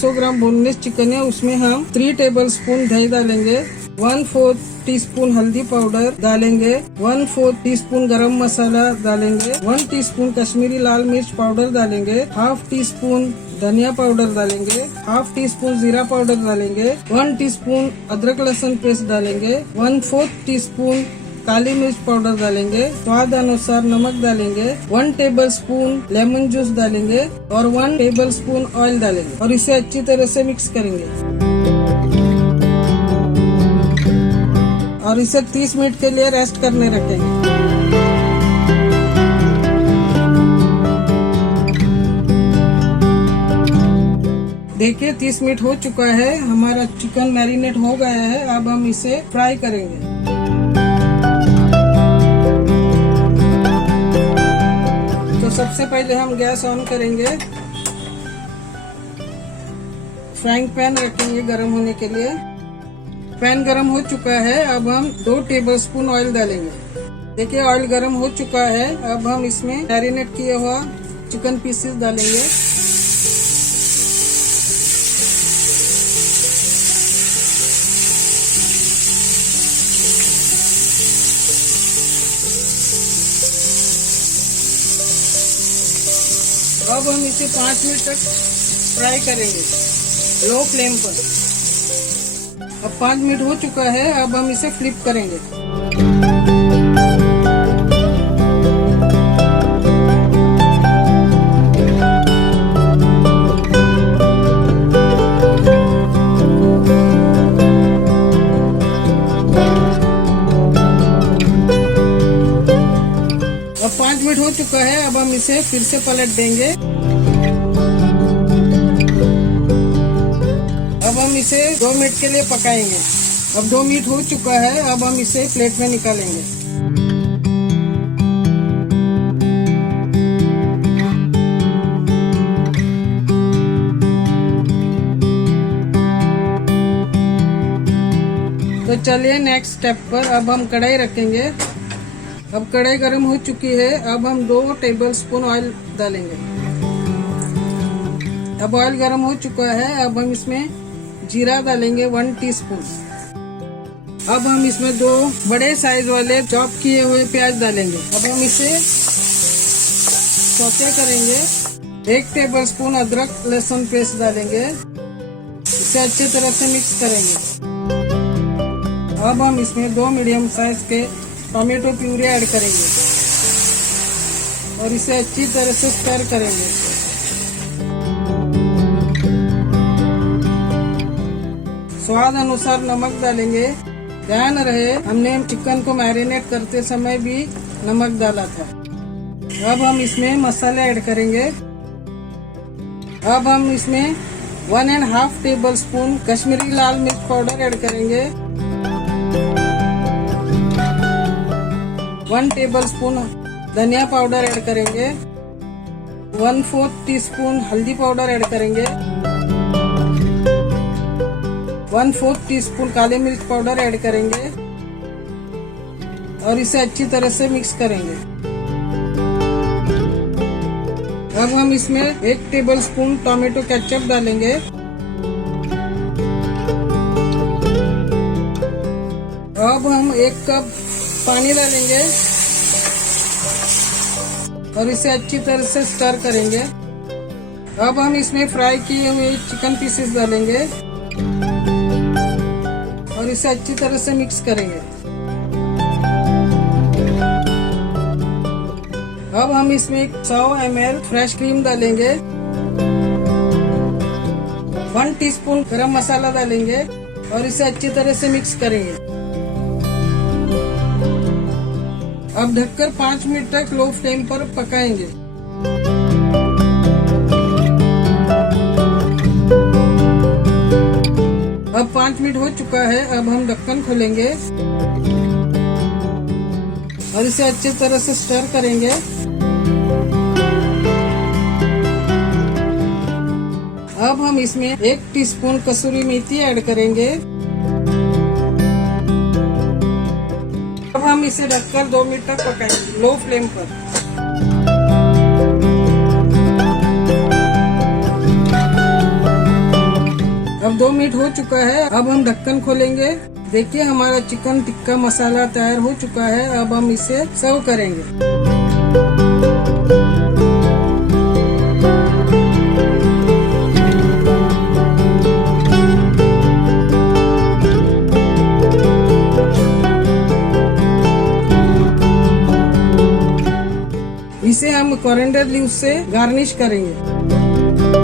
200 ग्राम boneless chicken है, उसमें हम 3 टेबल स्पून दही डालेंगे, 1/4 टीस्पून हल्दी पाउडर डालेंगे, 1/4 टीस्पून गरम मसाला डालेंगे, 1 टीस्पून कश्मीरी लाल मिर्च पाउडर डालेंगे, हाफ टी स्पून धनिया पाउडर डालेंगे, हाफ टी स्पून जीरा पाउडर डालेंगे, 1 टीस्पून अदरक लहसुन पेस्ट डालेंगे, 1/4 टीस्पून काली मिर्च पाउडर डालेंगे, स्वाद अनुसार नमक डालेंगे, 1 टेबल स्पून लेमन जूस डालेंगे और 1 टेबल स्पून ऑयल डालेंगे और इसे अच्छी तरह से मिक्स करेंगे और इसे 30 मिनट के लिए रेस्ट करने रखेंगे। देखिए 30 मिनट हो चुका है, हमारा चिकन मैरिनेट हो गया है। अब हम इसे फ्राई करेंगे। तो सबसे पहले हम गैस ऑन करेंगे, फ्राइंग पैन रखेंगे गरम होने के लिए। पैन गरम हो चुका है, अब हम 2 टेबल स्पून ऑयल डालेंगे। देखिए ऑयल गरम हो चुका है, अब हम इसमें मैरिनेट किया हुआ चिकन पीसेस डालेंगे। अब हम इसे 5 मिनट तक फ्राई करेंगे लो फ्लेम पर। अब 5 मिनट हो चुका है, अब हम इसे फ्लिप करेंगे। अब 5 मिनट हो चुका है, अब हम इसे फिर से पलट देंगे। अब हम इसे 2 मिनट के लिए पकाएंगे। अब 2 मिनट हो चुका है, अब हम इसे प्लेट में निकालेंगे। तो चलिए नेक्स्ट स्टेप पर। अब हम कढ़ाई रखेंगे। अब कढ़ाई गर्म हो चुकी है, अब हम 2 टेबल स्पून ऑयल डालेंगे। अब ऑयल गर्म हो चुका है, अब हम इसमें जीरा डालेंगे 1 टीस्पून। अब हम इसमें 2 बड़े साइज वाले चॉप किए हुए प्याज डालेंगे। अब हम इसे सौते करेंगे। 1 टेबल स्पून अदरक लहसुन पेस्ट डालेंगे, इसे अच्छी तरह से मिक्स करेंगे। अब हम इसमें 2 मीडियम साइज के टोमेटो प्यूरी ऐड करेंगे और इसे अच्छी तरह से स्टर करेंगे। स्वाद अनुसार नमक डालेंगे। ध्यान रहे हमने चिकन को मैरिनेट करते समय भी नमक डाला था। अब हम इसमें मसाले ऐड करेंगे। अब हम इसमें 1.5 टेबल स्पून कश्मीरी लाल मिर्च पाउडर ऐड करेंगे, 1 टेबल स्पून धनिया पाउडर ऐड करेंगे, 1/4 टीस्पून हल्दी पाउडर ऐड करेंगे, 1/4 टीस्पून काली मिर्च पाउडर ऐड करेंगे और इसे अच्छी तरह से मिक्स करेंगे। अब हम इसमें 1 टेबल स्पून टोमेटो केचप डालेंगे। अब हम 1 कप पानी डालेंगे और इसे अच्छी तरह से स्टर करेंगे। अब हम इसमें फ्राई किए हुए चिकन पीसेस डालेंगे और इसे अच्छी तरह से मिक्स करेंगे। अब हम इसमें 100 ml फ्रेश क्रीम डालेंगे, 1 टीस्पून गरम मसाला डालेंगे और इसे अच्छी तरह से मिक्स करेंगे। अब ढककर 5 मिनट तक लो फ्लेम पर पकाएंगे। अब 5 मिनट हो चुका है, अब हम ढक्कन खोलेंगे और इसे अच्छी तरह से स्टर करेंगे। अब हम इसमें 1 टीस्पून कसूरी मेथी ऐड करेंगे। अब हम इसे ढककर 2 मिनट तक पकाएंगे लो फ्लेम पर। अब 2 मिनट हो चुका है। अब हम ढक्कन खोलेंगे। देखिए हमारा चिकन टिक्का मसाला तैयार हो चुका है। अब हम इसे सर्व करेंगे। इसे हम कोरिएंडर लीव्स से गार्निश करेंगे।